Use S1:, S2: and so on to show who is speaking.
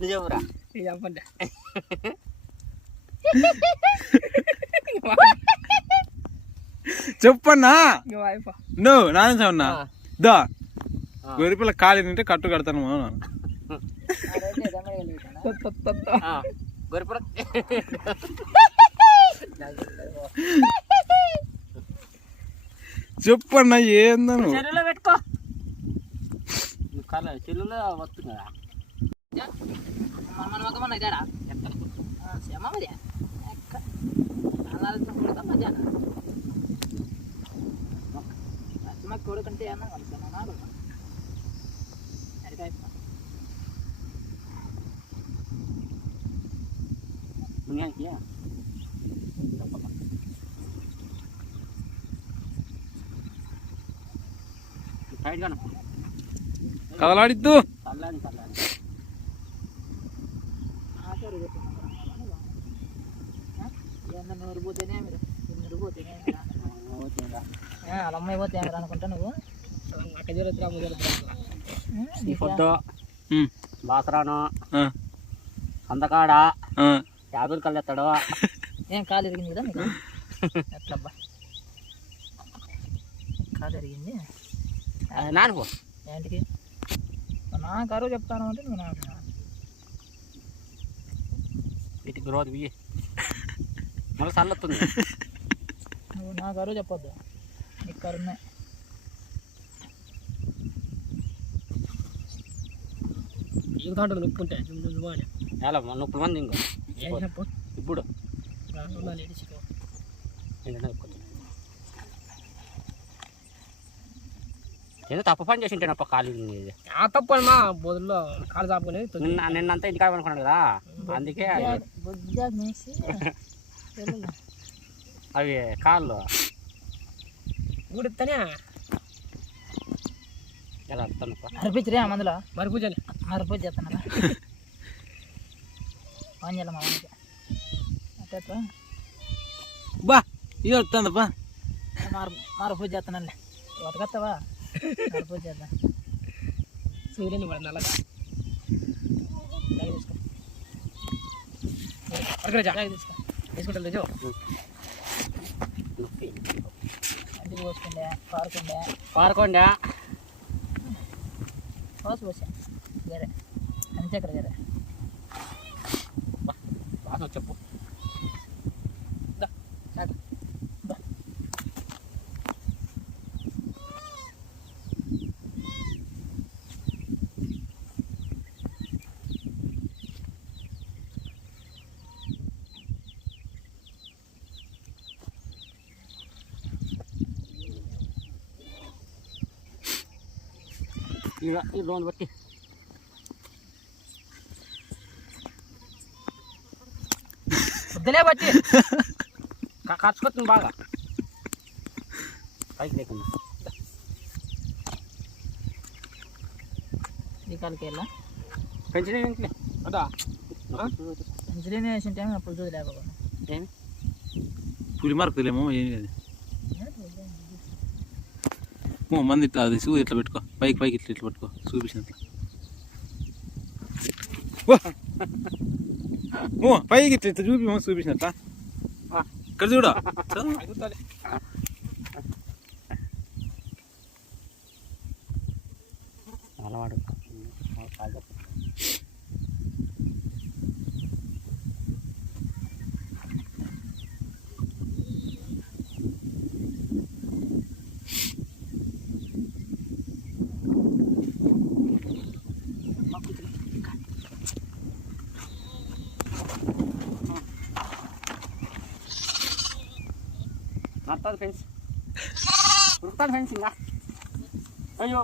S1: నిజమురా?
S2: ఇది చెప్పండి
S3: చెప్పన్నా నువ్వు నాన్న చెప్పన్నా. దా. గొరిపిల్ల కాలి తింటే కట్టు కడతాను చెప్పన్నా ఏందను
S1: కల చెరువులో వస్తుంది కదా
S2: మన మొక్క మన ఇదారా శ్రమ మరి మధ్యాహ్నం మా కొడుకంటే అన్న కలుస్తాను అడిగాయి
S1: మునియానికి టైట్ గాను
S3: కదలాడిద్దు.
S2: వాళ్ళ అమ్మాయి పోతే అనుకుంటా నువ్వు? అక్క జరుగుతురా
S1: ఈ ఫుడ్
S3: ఉమ్,
S1: బాసరాను. అందకాడ. యాభై కళ్ళు ఎత్తాడు.
S2: ఏం కాలు ఎరిగింది కదా నీకు? ఎట్లబ్బా? కాలు ఎరిగింది
S1: నానుకో
S2: ఏంటికి? నా కరువు చెప్తాను అంటే నువ్వు నాకు
S1: వీటికి రోజు బియ్యి మళ్ళీ చల్లొస్తుంది
S2: నువ్వు నా కరువు చెప్పొద్దు. నీకు కరువునే
S4: ఇంకా ఉంటుంది నొప్పి ఉంటాయి
S1: ఎలా ముప్పై మంది ఇంకో. ఇప్పుడు.
S4: లేడీస్
S1: ఏంటంటే ఏదో తప్పు పని చేసి ఉంటాను అప్ప ఉంది.
S4: ఆ తప్పు మా బొద్దులో కాలు చాపుకుని
S1: నిన్న నిన్నంతా ఇంటికాడ అనుకున్నాను కదా? అందుకే అవి- కాళ్ళు.
S4: ఊడితేనే
S1: ఎలా అర్థం
S2: అర్పించరే మందులో.
S4: మరి పూజలు.
S2: అర్పించి చేస్తాను ఫోన్ చేయాలి మా అట్లా.
S3: బా ఇది వస్తుందప్పా
S2: మారు మారు పూజ చేస్తానండి బతకత్తావా
S4: సూర్యుని మరి నల్లగా తీసుకుంటా
S1: నొప్పి
S2: ఇంటికి పోసుకుండే పారుకుండే
S1: పారకుండా
S2: పోసు పోసా వేరే అంతే ఇక్కడ వేరే
S1: వాసన చెప్పు
S2: చాలు దా.
S1: ఇలా ఈ రోజు బట్టి
S2: వద్దులే బట్టి
S1: ఖర్చుకొస్తుంది బాగా పైకి లేకుండా
S2: ఈ కాలకి వెళ్ళా
S1: పెంచిన ఇంట్లో
S4: అదా
S2: వేసిన టైం అప్పుడు
S3: పులి మరకులేమో ఏం లేదు మో మంది ఇట్లా అది సూ ఇట్లా పెట్టుకో పైకి పైకి ఇట్లా ఇట్లా పెట్టుకో చూపించినట్లు మో పైకి ఇట్లా ఇట్లా చూపి మో చూపించినట్ల ఇక్కడ చూడ
S1: అలవాడు నడుతుంది ఫ్రెండ్స్ ఉరుకుతాను ఫ్రెండ్స్ ఇంకా అయ్యో